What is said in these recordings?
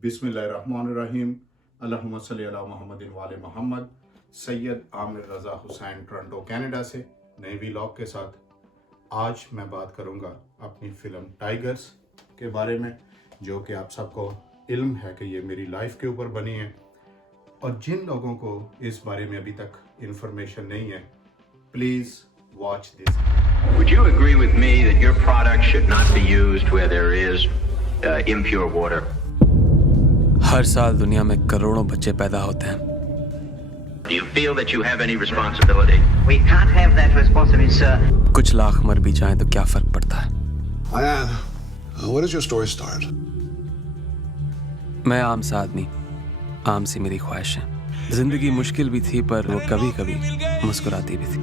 बिस्मिल्लाहिर्रहमानिर्रहीम। अल्लाहुम्मा सल्ली अला मुहम्मदिन वाले मोहम्मद। सैयद आमिर रज़ा हुसैन, टोरंटो कनाडा से नए व्लॉग के साथ। आज मैं बात करूंगा अपनी फ़िल्म टाइगर्स के बारे में, जो कि आप सबको इल्म है कि ये मेरी लाइफ के ऊपर बनी है। और जिन लोगों को इस बारे में अभी तक इंफॉर्मेशन नहीं है, please watch this. Would you agree with me that your product should not be used where there is impure water? हर साल दुनिया में करोड़ों बच्चे पैदा होते हैं। Do you feel that you have any responsibility? We can't have that responsibility, sir. कुछ लाख मर भी जाएं तो क्या फर्क पड़ता है। Ayan, where does your story start? मैं आम सा आदमी, आम सी मेरी ख्वाहिश है। जिंदगी मुश्किल भी थी, पर वो कभी कभी मुस्कुराती भी थी।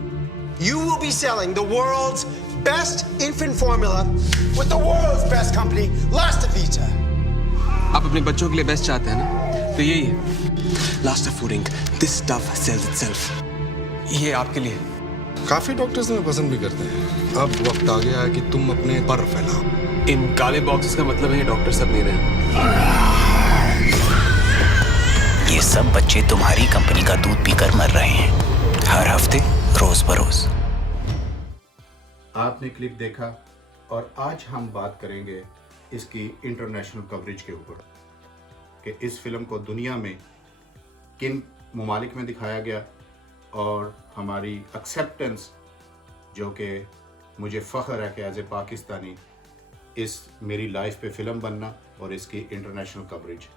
You will be selling the world's best infant formula with the world's best company, Lasta Vita. आप अपने बच्चों के लिए बेस्ट चाहते हैं ना, तो यही है last food Inc. This stuff sells itself. ये आपके लिए। काफी डॉक्टर्स तुम्हें पसंद भी करते हैं। अब वक्त आ गया है कि तुम अपने पर फैलाओ। इन काले बॉक्सेस का मतलब है ये डॉक्टर सब नहीं रहे। ये सब बच्चे तुम्हारी कंपनी का दूध पीकर मर रहे हैं, हर हफ्ते, रोज बरोज। आपने क्लिप देखा और आज हम बात करेंगे इसकी इंटरनेशनल कवरेज के ऊपर कि इस फिल्म को दुनिया में किन ममालिक में दिखाया गया और हमारी एक्सेप्टेंस, जो कि मुझे फ़ख्र है कि एज ए पाकिस्तानी इस मेरी लाइफ पे फ़िल्म बनना और इसकी इंटरनेशनल कवरेज।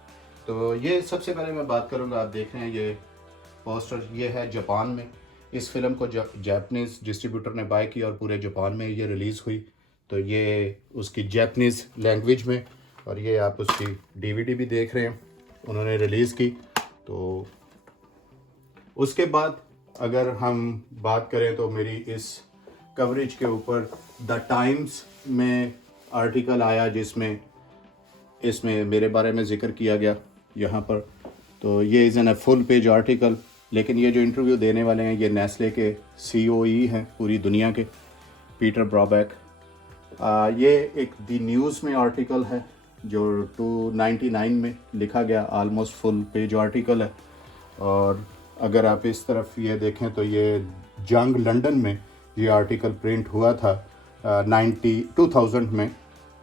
तो ये सबसे पहले मैं बात करूँगा। आप देख रहे हैं ये पोस्टर, ये है जापान में। इस फिल्म को जापानीज़ डिस्ट्रीब्यूटर ने बाय किया और पूरे जापान में ये रिलीज़ हुई। तो ये उसकी जापानीज़ लैंग्वेज में, और ये आप उसकी डीवीडी भी देख रहे हैं, उन्होंने रिलीज़ की। तो उसके बाद अगर हम बात करें तो मेरी इस कवरेज के ऊपर द टाइम्स में आर्टिकल आया जिसमें इसमें मेरे बारे में ज़िक्र किया गया यहाँ पर। तो ये is an full page article, लेकिन ये जो इंटरव्यू देने वाले हैं ये नेस्ले के COE हैं पूरी दुनिया के, पीटर ब्रॉबैक। ये एक दी न्यूज़ में आर्टिकल है जो 299 में लिखा गया, आलमोस्ट फुल पेज आर्टिकल है। और अगर आप इस तरफ ये देखें तो ये जंग लंदन में ये आर्टिकल प्रिंट हुआ था 2000 में,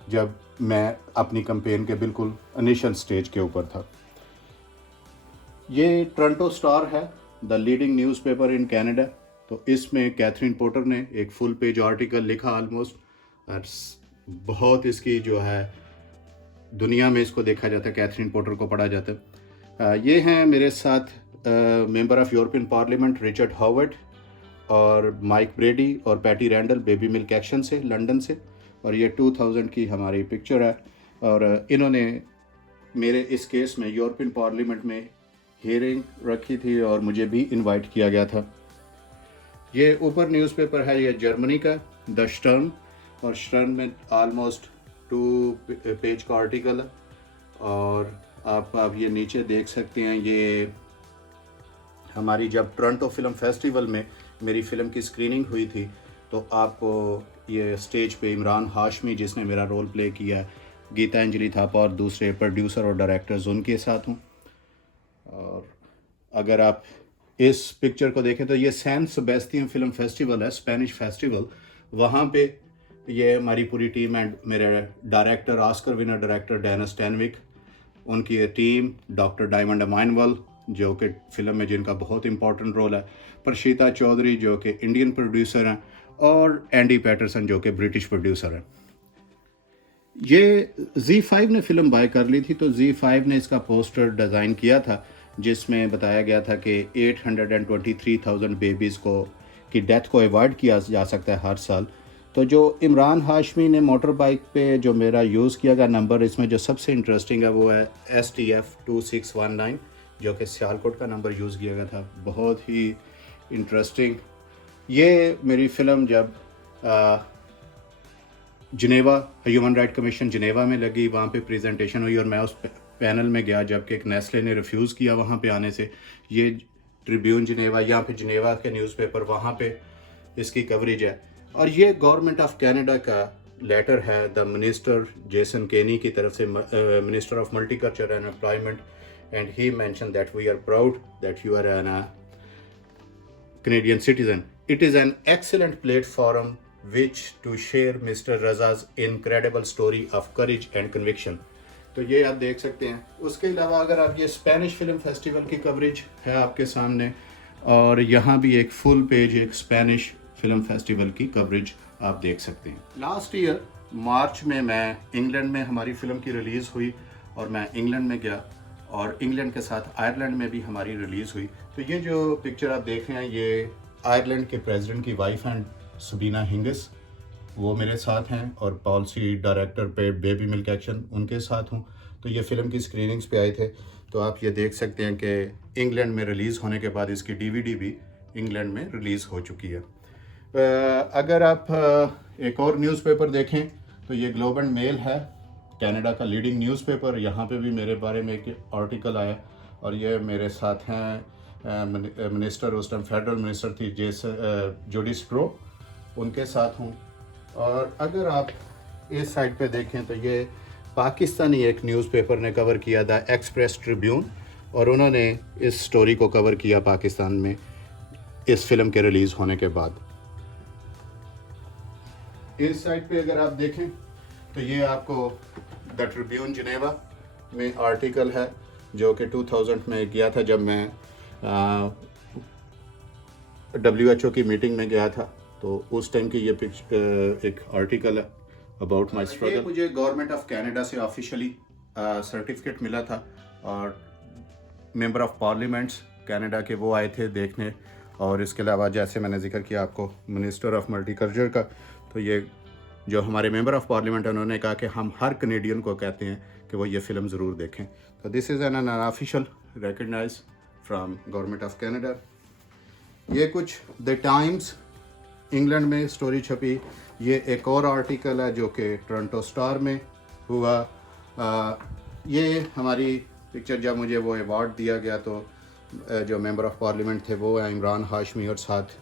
जब मैं अपनी कैंपेन के बिल्कुल इनिशियल स्टेज के ऊपर था। ये टोरंटो स्टार है, the leading newspaper in Canada. तो इसमें कैथरीन पोर्टर ने एक फुल पेज आर्टिकल लिखा ऑलमोस्ट, और बहुत इसकी जो है दुनिया में इसको देखा जाता है, कैथरीन पोर्टर को पढ़ा जाता है। ये हैं मेरे साथ member of European Parliament Richard Howard और माइक ब्रेडी और Patti Rundle Baby Milk Action से, लंदन से। और ये 2000 की हमारी पिक्चर है। और इन्होंने मेरे इस केस में यूरोपियन पार्लियामेंट में हियरिंग रखी थी और मुझे भी इनवाइट किया गया था। ये ऊपर न्यूज़पेपर है, ये जर्मनी का द स्टर्न, और स्टर्न में आलमोस्ट 2 पेज का आर्टिकल है। और आप ये नीचे देख सकते हैं, ये हमारी जब टोरंटो फिल्म फेस्टिवल में मेरी फ़िल्म की स्क्रीनिंग हुई थी तो आपको ये स्टेज पे इमरान हाशमी, जिसने मेरा रोल प्ले किया, गीता अंजलि थापा और दूसरे प्रोड्यूसर और डायरेक्टर्स उनके साथ हूँ। और अगर आप इस पिक्चर को देखें तो ये सैन सेबेस्टियन फिल्म फेस्टिवल है, स्पेनिश फेस्टिवल। वहाँ पे ये हमारी पूरी टीम है, मेरे director, Oscar winner director Dennis Stanwick, उनकी टीम, डॉक्टर डायमंड अमाइनवल जो कि फ़िल्म में जिनका बहुत इंपॉर्टेंट रोल है, प्रशीता चौधरी जो कि इंडियन प्रोड्यूसर हैं, और एंडी पैटरसन जो कि ब्रिटिश प्रोड्यूसर हैं। ये Z5 ने फ़िल्म बाय कर ली थी, तो Z5 ने इसका पोस्टर डिज़ाइन किया था जिसमें बताया गया था कि 823,000 बेबीज़ को की डेथ को अवॉइड किया जा सकता है हर साल। तो जो इमरान हाशमी ने मोटर बाइक पे जो मेरा यूज़ किया गया नंबर, इसमें जो सबसे इंटरेस्टिंग है वो है STF 2619, जो कि सियालकोट का नंबर यूज़ किया गया था। बहुत ही इंटरेस्टिंग। ये मेरी फ़िल्म जब Geneva human right commission Geneva में लगी, वहाँ पे प्रेजेंटेशन हुई और मैं उस पैनल में गया, जबकि एक नेस्ले ने रिफ्यूज़ किया वहाँ पे आने से। ये ट्रिब्यून जिनेवा, यहाँ पे जिनेवा के न्यूज़पेपर, वहाँ पे इसकी कवरेज है। और ये गवर्नमेंट ऑफ कनाडा का लेटर है द मिनिस्टर जेसन केनी की तरफ से, minister of multiculture and employment, and he mention that we are proud that you are an Canadian citizen. It is an excellent platform which to share Mr. Raza's incredible story of courage and conviction. तो ये आप देख सकते हैं। उसके अलावा अगर आप ये स्पेनिश फिल्म फेस्टिवल की कवरेज है आपके सामने, और यहाँ भी एक फुल पेज एक स्पेनिश फिल्म फेस्टिवल की कवरेज आप देख सकते हैं। लास्ट ईयर मार्च में मैं इंग्लैंड में हमारी फ़िल्म की रिलीज़ हुई और मैं इंग्लैंड में गया, और इंग्लैंड के साथ आयरलैंड में भी हमारी रिलीज़ हुई। तो ये जो पिक्चर आप देख रहे हैं ये आयरलैंड के प्रेसिडेंट की वाइफ एंड सबीना हिंगिस, वो मेरे साथ हैं, और पॉलिसी डायरेक्टर पे बेबी मिल्क एक्शन उनके साथ हूँ। तो ये फ़िल्म की स्क्रीनिंग्स पे आए थे, तो आप ये देख सकते हैं कि इंग्लैंड में रिलीज़ होने के बाद इसकी DVD भी इंग्लैंड में रिलीज़ हो चुकी है। अगर आप एक और न्यूज़पेपर देखें तो ये ग्लोब एंड मेल है, कनाडा का लीडिंग न्यूज़पेपर। यहाँ पे भी मेरे बारे में एक आर्टिकल आया, और ये मेरे साथ हैं मिनिस्टर, उस टाइम फेडरल मिनिस्टर थी जोडी स्ट्रो, उनके साथ हूँ। और अगर आप इस साइड पे देखें तो ये पाकिस्तानी एक न्यूज़पेपर ने कवर किया द एक्सप्रेस ट्रिब्यून, और उन्होंने इस स्टोरी को कवर किया पाकिस्तान में इस फिल्म के रिलीज़ होने के बाद। इस साइड पे अगर आप देखें तो ये आपको द ट्रिब्यून जिनेवा में आर्टिकल है जो कि 2000 में गया था, जब मैं WHO की मीटिंग में गया था, तो उस टाइम की ये एक आर्टिकल है अबाउट माई स्ट्रगल। मुझे गवर्नमेंट ऑफ कनाडा से ऑफिशियली सर्टिफिकेट मिला था, और मेंबर ऑफ पार्लियामेंट्स कनाडा के वो आए थे देखने, और इसके अलावा जैसे मैंने जिक्र किया आपको मिनिस्टर ऑफ मल्टीकल्चर का, तो ये जो हमारे मेंबर ऑफ पार्लियामेंट हैं उन्होंने कहा कि हम हर कनेडियन को कहते हैं कि वो ये फ़िल्म ज़रूर देखें। तो this is an official recognize from government of Canada. ये कुछ द टाइम्स इंग्लैंड में स्टोरी छपी। ये एक और आर्टिकल है जो कि टोरंटो स्टार में हुआ। ये हमारी पिक्चर, जब मुझे वो अवार्ड दिया गया तो जो मेंबर ऑफ पार्लियामेंट थे वो है इमरान हाशमी, और साथ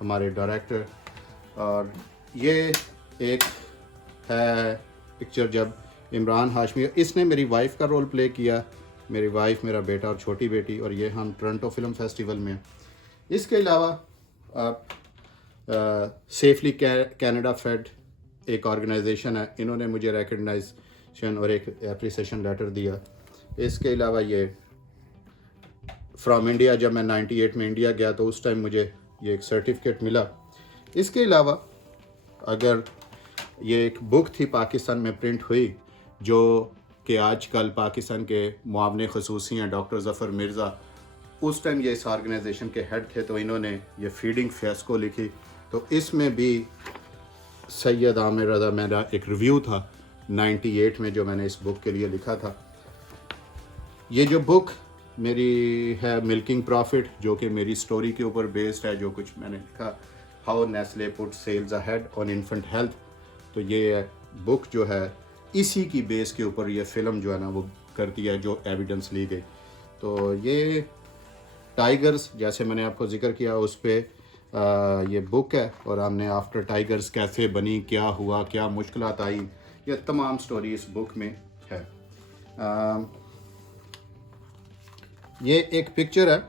हमारे डायरेक्टर। और ये एक है पिक्चर जब इमरान हाशमी, इसने मेरी वाइफ का रोल प्ले किया, मेरी वाइफ, मेरा बेटा और छोटी बेटी, और ये हम टोरंटो फिल्म फेस्टिवल में। इसके अलावा आप सेफली कनाडा फेड एक ऑर्गेनाइजेशन है, इन्होंने मुझे रिकग्नाइजेशन और एक एप्रिसिएशन लेटर दिया। इसके अलावा ये फ्रॉम इंडिया, जब मैं 98 में इंडिया गया तो उस टाइम मुझे ये एक सर्टिफिकेट मिला। इसके अलावा अगर ये एक बुक थी पाकिस्तान में प्रिंट हुई, जो कि आजकल पाकिस्तान के मुआवने ख़ुसूसी हैं डॉक्टर ज़फ़र मिर्ज़ा, उस टाइम ये इस ऑर्गेनाइजेशन के हेड थे, तो इन्होंने ये फीडिंग फियास्को लिखी। तो इसमें भी सैयद आमिर रज़ा मेरा एक रिव्यू था 98 में जो मैंने इस बुक के लिए लिखा था। ये जो बुक मेरी है मिल्किंग प्रॉफिट, जो कि मेरी स्टोरी के ऊपर बेस्ड है, जो कुछ मैंने लिखा, how Nestle put sales ahead on infant health. तो ये बुक जो है इसी की बेस के ऊपर ये फ़िल्म जो है ना वो करती है, जो एविडेंस ली गई। तो ये टाइगर्स, जैसे मैंने आपको जिक्र किया, उस पर ये बुक है, और हमने आफ्टर टाइगर्स कैसे बनी, क्या हुआ, क्या मुश्किलात आई, ये तमाम स्टोरी इस बुक में है। ये एक पिक्चर है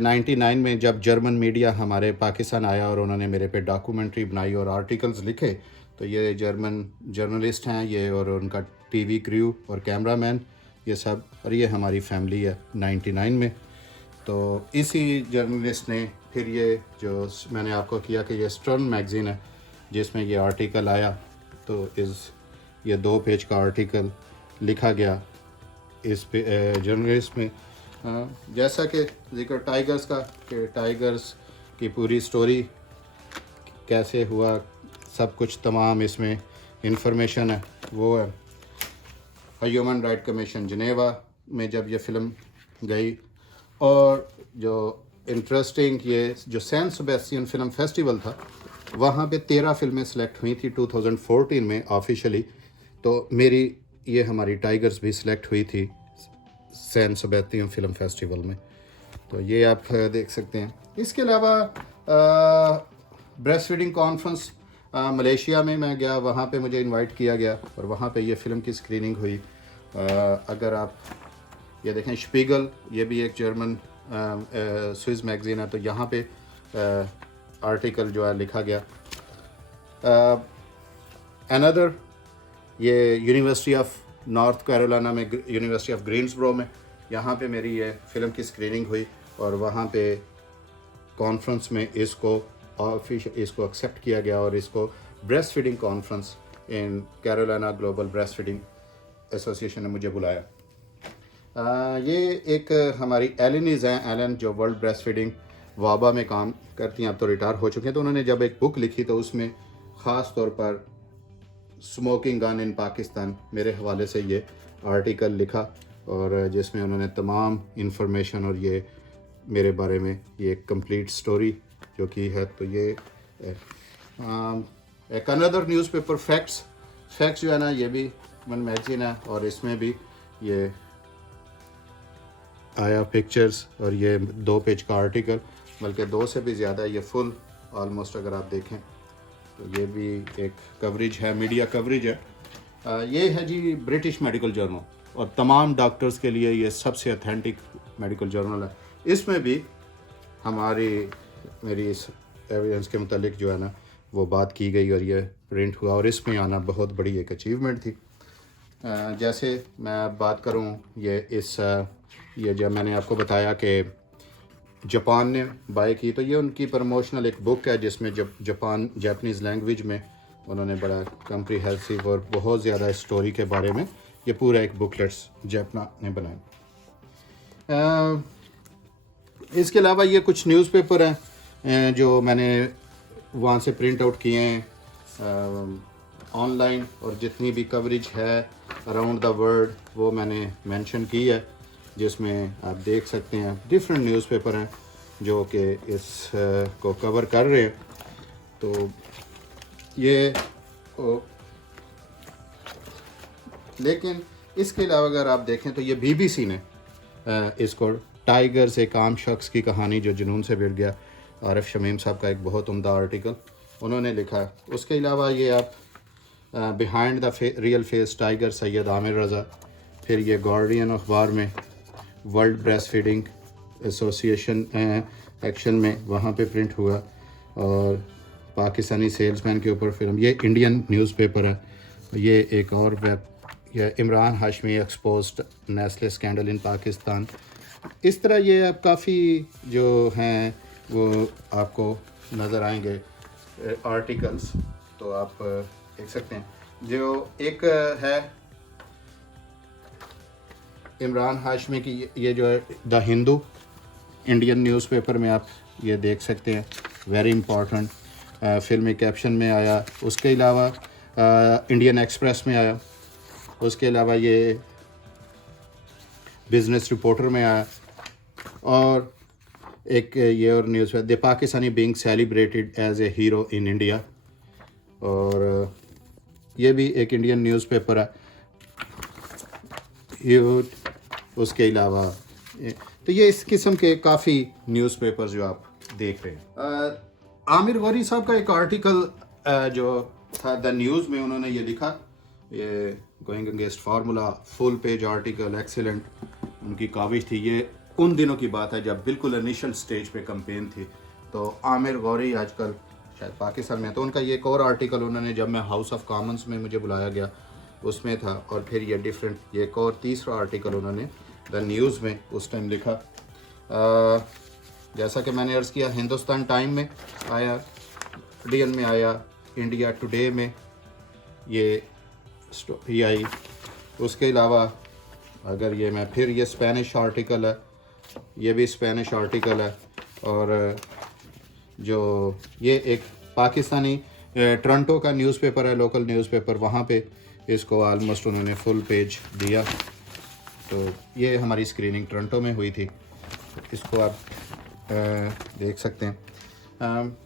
99 में जब जर्मन मीडिया हमारे पाकिस्तान आया और उन्होंने मेरे पे डॉक्यूमेंट्री बनाई और आर्टिकल्स लिखे। तो ये जर्मन जर्नलिस्ट हैं ये, और उनका टीवी क्रू और कैमरामैन, ये सब, और ये हमारी फैमिली है 99 में। तो इसी जर्नलिस्ट ने फिर ये जो मैंने आपको किया कि ये स्टर्न मैगज़ीन है जिसमें ये आर्टिकल आया, तो ये 2 पेज का आर्टिकल लिखा गया इस पे जर्नलिस्ट में। जैसा कि जिक्र टाइगर्स का, कि टाइगर्स की पूरी स्टोरी कैसे हुआ, सब कुछ तमाम इसमें इंफॉर्मेशन है, वो है। ह्यूमन राइट कमीशन जिनेवा में जब ये फ़िल्म गई, और जो इंटरेस्टिंग ये जो सैन सेबेस्टियन फ़िल्म फेस्टिवल था, वहाँ पे 13 फ़िल्में सेलेक्ट हुई थी 2014 में ऑफिशियली। तो मेरी ये हमारी टाइगर्स भी सिलेक्ट हुई थी सैन सेबेस्टियन फ़िल्म फेस्टिवल में। तो ये आप देख सकते हैं। इसके अलावा ब्रेस्ट फीडिंग कॉन्फ्रेंस मलेशिया में मैं गया, वहाँ पे मुझे इनवाइट किया गया और वहाँ पे ये फ़िल्म की स्क्रीनिंग हुई। अगर आप ये देखें स्पीगल, ये भी एक जर्मन स्विस मैगज़ीन है, तो यहाँ पे आर्टिकल जो है लिखा गया। अनदर ये यूनिवर्सिटी ऑफ नॉर्थ कैरोलिना में, यूनिवर्सिटी ऑफ ग्रीन्सबरो में, यहाँ पे मेरी ये फ़िल्म की स्क्रीनिंग हुई और वहाँ पे कॉन्फ्रेंस में इसको एक्सेप्ट किया गया और इसको breast feeding conference in Carolina global breast feeding association ने मुझे बुलाया। ये एक हमारी एलिनीज़ हैं, एलन, जो वर्ल्ड ब्रेस्ट फीडिंग वाबा में काम करती हैं, अब तो रिटायर हो चुके हैं। तो उन्होंने जब एक बुक लिखी तो उसमें ख़ास तौर पर स्मोकिंग गन इन पाकिस्तान मेरे हवाले से ये आर्टिकल लिखा और जिसमें उन्होंने तमाम इंफॉर्मेशन और ये मेरे बारे में ये कंप्लीट स्टोरी जो की है। तो ये एक अनदर न्यूज़पेपर फैक्ट्स जो है ना, ये भी वन मैगज़ीन है और इसमें भी ये आया पिक्चर्स और ये 2 पेज का आर्टिकल, बल्कि 2 से भी ज़्यादा, ये फुल ऑलमोस्ट अगर आप देखें तो ये भी एक कवरेज है, मीडिया कवरेज है। ये है जी ब्रिटिश मेडिकल जर्नल और तमाम डॉक्टर्स के लिए ये सबसे ऑथेंटिक मेडिकल जर्नल है। इसमें भी मेरी इस एविडेंस के मुतालिक जो है ना वो बात की गई और ये प्रिंट हुआ और इसमें आना बहुत बड़ी एक अचीवमेंट थी। जैसे मैं बात करूं ये जब मैंने आपको बताया कि जापान ने बाय की, तो ये उनकी प्रमोशनल एक बुक है जिसमें जापानीज़ लैंग्वेज में उन्होंने बड़ा कम्प्रीहेंसिव और बहुत ज़्यादा स्टोरी के बारे में ये पूरा एक बुकलेट्स जापना ने बनाया। इसके अलावा ये कुछ न्यूज़पेपर हैं जो मैंने वहाँ से प्रिंट आउट किए हैं ऑनलाइन, और जितनी भी कवरेज है अराउंड द वर्ल्ड वो मैंने मेंशन की है, जिसमें आप देख सकते हैं डिफरेंट न्यूज़पेपर हैं जो कि इस को कवर कर रहे हैं। तो ये लेकिन इसके अलावा अगर आप देखें तो ये BBC ने इसको टाइगर से एक आम शख्स की कहानी जो जुनून से भिड़ गया, आरिफ शमीम साहब का एक बहुत उम्दा आर्टिकल उन्होंने लिखा है। उसके अलावा ये आप behind the real face tiger Syed Aamir Raza, फिर ये गार्डियन अखबार में world breastfeeding association action में वहाँ पे प्रिंट हुआ, और पाकिस्तानी सेल्समैन के ऊपर फिल्म, ये इंडियन न्यूज़पेपर है। ये एक और ये Imran Hashmi exposed Nestle scandal in Pakistan. इस तरह ये अब काफ़ी जो हैं वो आपको नज़र आएंगे आर्टिकल्स, तो आप देख सकते हैं। जो एक है इमरान हाशमी की, ये जो है द हिंदू इंडियन न्यूज़पेपर में आप ये देख सकते हैं, वेरी इंपॉर्टेंट, फिल्मी कैप्शन में आया। उसके अलावा इंडियन एक्सप्रेस में आया, उसके अलावा ये बिज़नेस रिपोर्टर में आया, और एक ये और न्यूज़ है the Pakistani being celebrated as a hero in India, और ये भी एक इंडियन न्यूज़पेपर है। उसके अलावा तो ये इस किस्म के काफ़ी न्यूज़पेपर्स जो आप देख रहे हैं। आमिर गौरी साहब का एक आर्टिकल जो था द न्यूज़ में, उन्होंने ये लिखा, ये going against formula, full page article, excellent उनकी काविश थी। ये उन दिनों की बात है जब बिल्कुल इनिशियल स्टेज पे कैंपेन थी। तो आमिर गौरी आजकल शायद पाकिस्तान में है, तो उनका ये एक और आर्टिकल उन्होंने, जब मैं हाउस ऑफ कॉमन्स में मुझे बुलाया गया उसमें था, और फिर ये डिफरेंट ये एक और तीसरा आर्टिकल उन्होंने द न्यूज़ में उस टाइम लिखा। जैसा कि मैंने अर्ज़ किया, हिंदुस्तान टाइम में आया, डीएन में आया, इंडिया टुडे में ये स्टोरी आई। उसके अलावा अगर ये मैं फिर ये स्पेनिश आर्टिकल है, ये भी स्पेनिश आर्टिकल है, और जो ये एक पाकिस्तानी टोरंटो का न्यूज़पेपर है, लोकल न्यूज़पेपर, वहाँ पे इसको ऑलमोस्ट उन्होंने फुल पेज दिया। तो ये हमारी स्क्रीनिंग टोरंटो में हुई थी, इसको आप देख सकते हैं।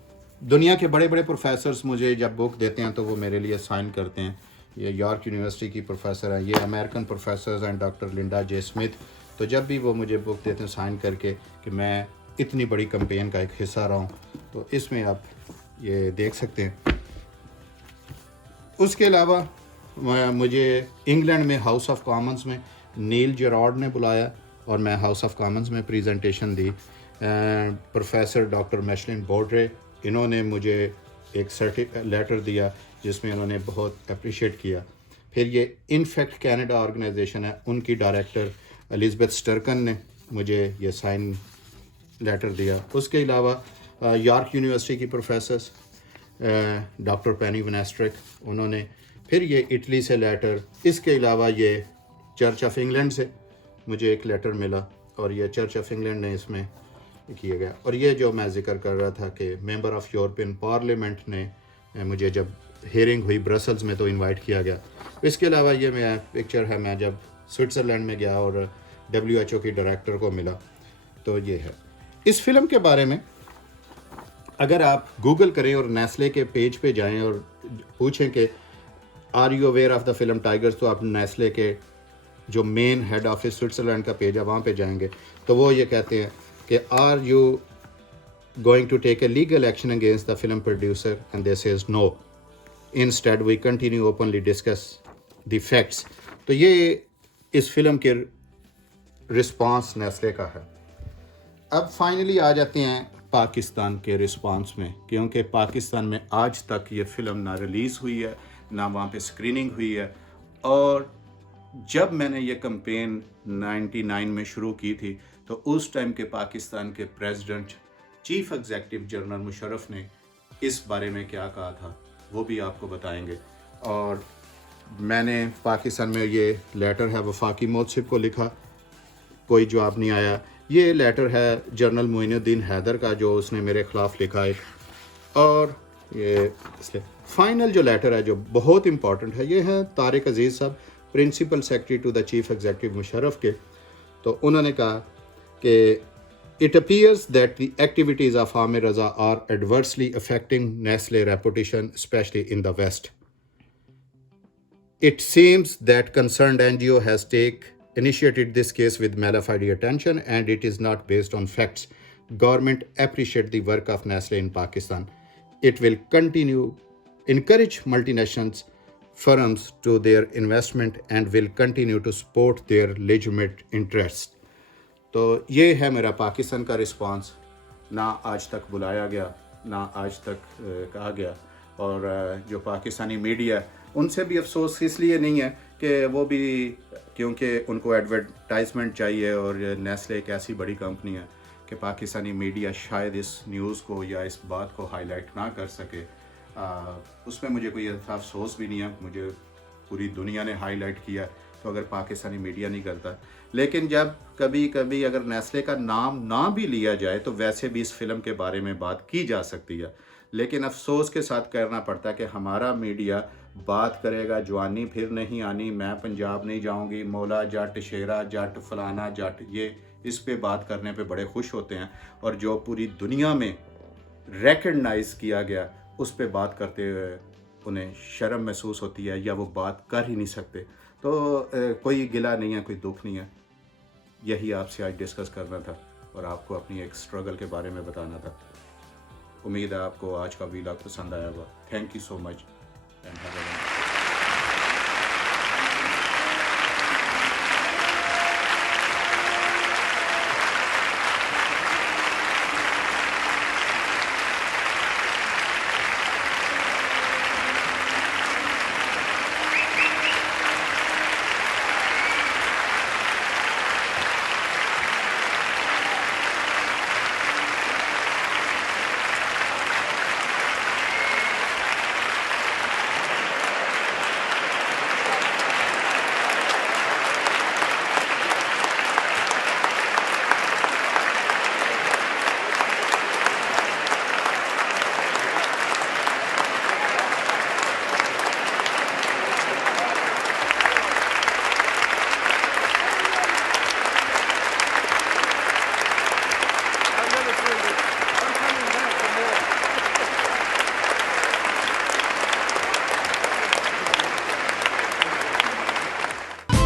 दुनिया के बड़े बड़े प्रोफेसर्स मुझे जब बुक देते हैं तो वो मेरे लिए साइन करते हैं। ये यॉर्क यूनिवर्सिटी की प्रोफेसर हैं, ये अमेरिकन प्रोफेसर्स हैं, डॉक्टर लिंडा जे स्मिथ। तो जब भी वो मुझे बुक देते हैं साइन करके कि मैं इतनी बड़ी कैंपेन का एक हिस्सा रहा हूँ, तो इसमें आप ये देख सकते हैं। उसके अलावा मुझे इंग्लैंड में हाउस ऑफ कॉमन्स में नील जेरार्ड ने बुलाया और मैं हाउस ऑफ कॉमन्स में प्रेजेंटेशन दी। प्रोफेसर डॉक्टर मैशलिन बॉर्डरे, इन्होंने मुझे एक लेटर दिया जिसमें इन्होंने बहुत अप्रिशिएट किया। फिर ये इनफेक्ट कनाडा ऑर्गेनाइजेशन है, उनकी डायरेक्टर एलिज़ाबेथ स्टर्कन ने मुझे ये साइन लेटर दिया। उसके अलावा यॉर्क यूनिवर्सिटी की प्रोफेसर्स डॉक्टर पेनी वनेस्ट्रिक, उन्होंने फिर ये इटली से लेटर। इसके अलावा ये चर्च ऑफ इंग्लैंड से मुझे एक लेटर मिला और ये चर्च ऑफ इंग्लैंड ने इसमें किया गया। और ये जो मैं जिक्र कर रहा था कि मेंबर ऑफ यूरोपियन पार्लियामेंट ने मुझे जब हियरिंग हुई ब्रसल्स में तो इनवाइट किया गया। इसके अलावा ये मैं पिक्चर है, मैं जब स्विट्ज़रलैंड में गया और WHO की डायरेक्टर को मिला, तो ये है। इस फिल्म के बारे में अगर आप गूगल करें और नेस्ले के पेज पे जाएं और पूछें कि are you aware of the film Tigers, तो आप नेस्ले के जो मेन हेड ऑफिस स्विट्ज़रलैंड का पेज है वहाँ पे जाएंगे तो वो ये कहते हैं कि are you going to take a legal action against the film producer, and they says no, instead we continue openly discuss the facts. तो ये इस फिल्म के रिस्पांस नेस्ले का है। अब फाइनली आ जाते हैं पाकिस्तान के रिस्पांस में, क्योंकि पाकिस्तान में आज तक ये फ़िल्म ना रिलीज़ हुई है ना वहाँ पे स्क्रीनिंग हुई है। और जब मैंने ये कैंपेन 99 में शुरू की थी तो उस टाइम के पाकिस्तान के president chief executive general Musharraf ने इस बारे में क्या कहा था वो भी आपको बताएंगे। और मैंने पाकिस्तान में ये लेटर है वफाकी मोहसिब को लिखा, कोई जवाब नहीं आया। ये लेटर है जनरल मोइनुद्दीन हैदर का जो उसने मेरे ख़िलाफ़ लिखा है। और ये इसलिए फाइनल जो लेटर है जो बहुत इम्पॉर्टेंट है, ये है तारिक अजीज़ साहब, principal secretary to the chief executive Musharraf के। तो उन्होंने कहा कि it appears that the activities of Amir Raza are adversely affecting Nestle reputation, especially in the West. It seems that concerned NGO has initiated this case with malafide attention, and it is not based on facts. Government appreciate the work of Nestle in Pakistan. It will continue encourage multinational firms to their investment and will continue to support their legitimate interests. तो ये है मेरा पाकिस्तान का response. ना आज तक बुलाया गया, ना आज तक कहा गया। और जो पाकिस्तानी मीडिया उनसे भी अफसोस इसलिए नहीं है कि वो भी, क्योंकि उनको एडवर्टाइजमेंट चाहिए और नेस्ले एक ऐसी बड़ी कंपनी है कि पाकिस्तानी मीडिया शायद इस न्यूज़ को या इस बात को हाईलाइट ना कर सके। उसमें मुझे कोई अफसोस भी नहीं है, मुझे पूरी दुनिया ने हाईलाइट किया, तो अगर पाकिस्तानी मीडिया नहीं करता। लेकिन जब कभी कभी अगर नेस्ले का नाम ना भी लिया जाए तो वैसे भी इस फिल्म के बारे में बात की जा सकती है। लेकिन अफसोस के साथ कहना पड़ता है कि हमारा मीडिया बात करेगा जवानी फिर नहीं आनी, मैं पंजाब नहीं जाऊंगी, मौला जट, शेरा जट, फलाना जट, ये इस पे बात करने पे बड़े खुश होते हैं। और जो पूरी दुनिया में रिकग्नाइज़ किया गया उस पे बात करते हुए उन्हें शर्म महसूस होती है या वो बात कर ही नहीं सकते। तो कोई गिला नहीं है, कोई दुख नहीं है। यही आपसे आज डिस्कस करना था और आपको अपनी एक स्ट्रगल के बारे में बताना था। उम्मीद है आपको आज का वीडियो पसंद आया होगा। Thank you so much and have a